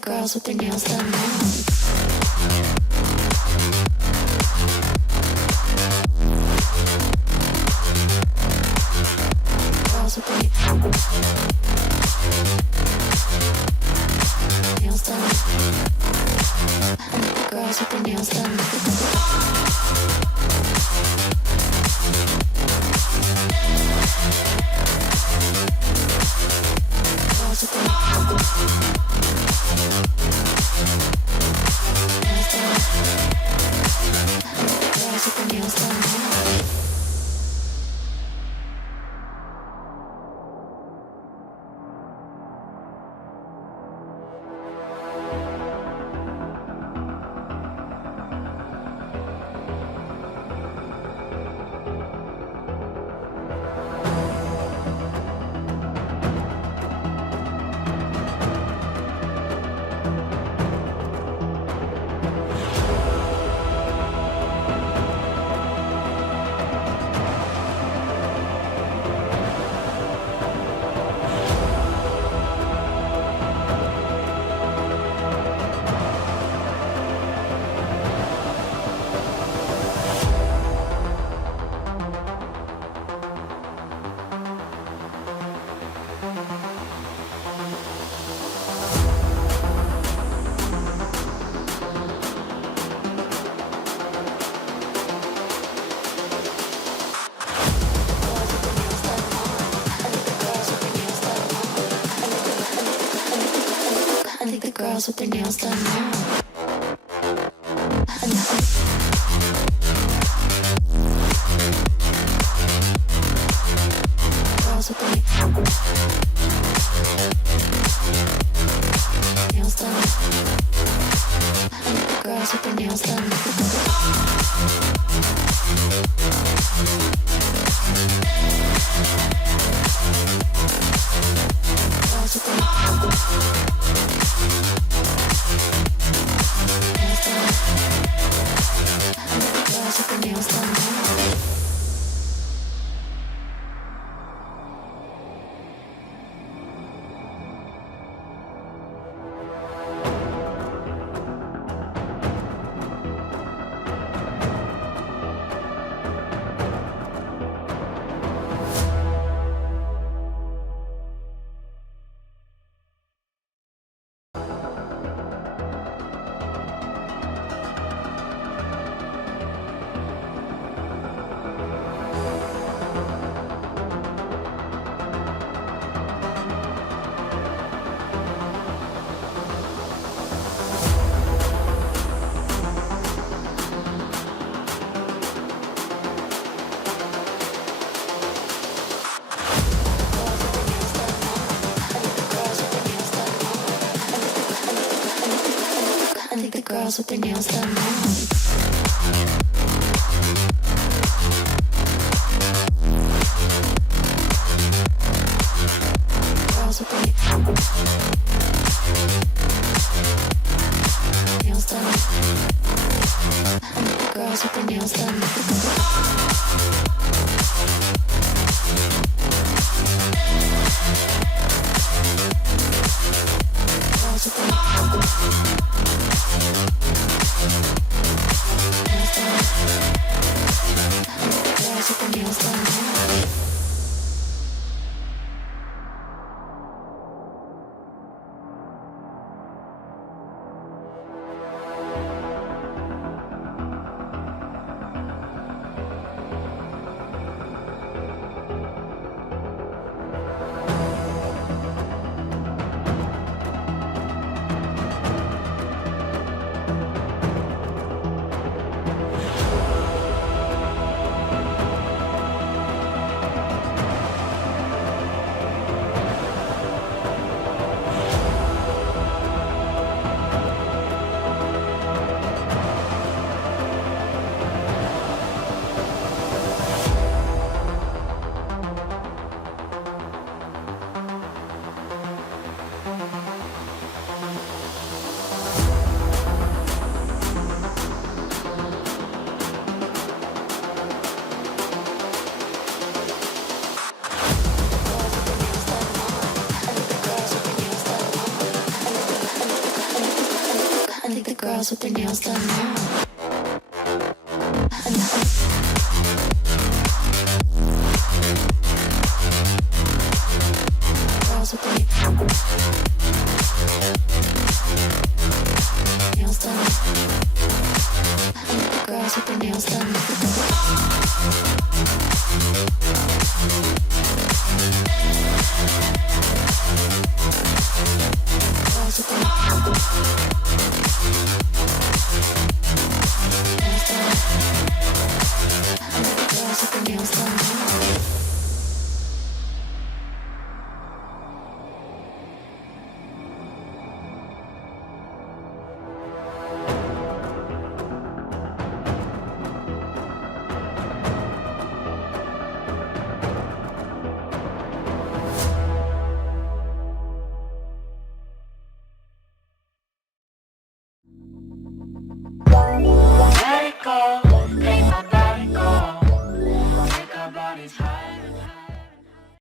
girls with their nails done now. Girls with their nails done. Girls with their nails done. Girls with their nails done now. Girls with their nails done now. Girls with their nails done. Girls with their nails done. Girls with their nails done now. Girls with their nails done now. Girls with their nails done. Girls with their nails done. Girls with their nails done now. girls with their nails done now. Girls with their nails done. Girls with their nails done. Girls with their nails done. Let it go.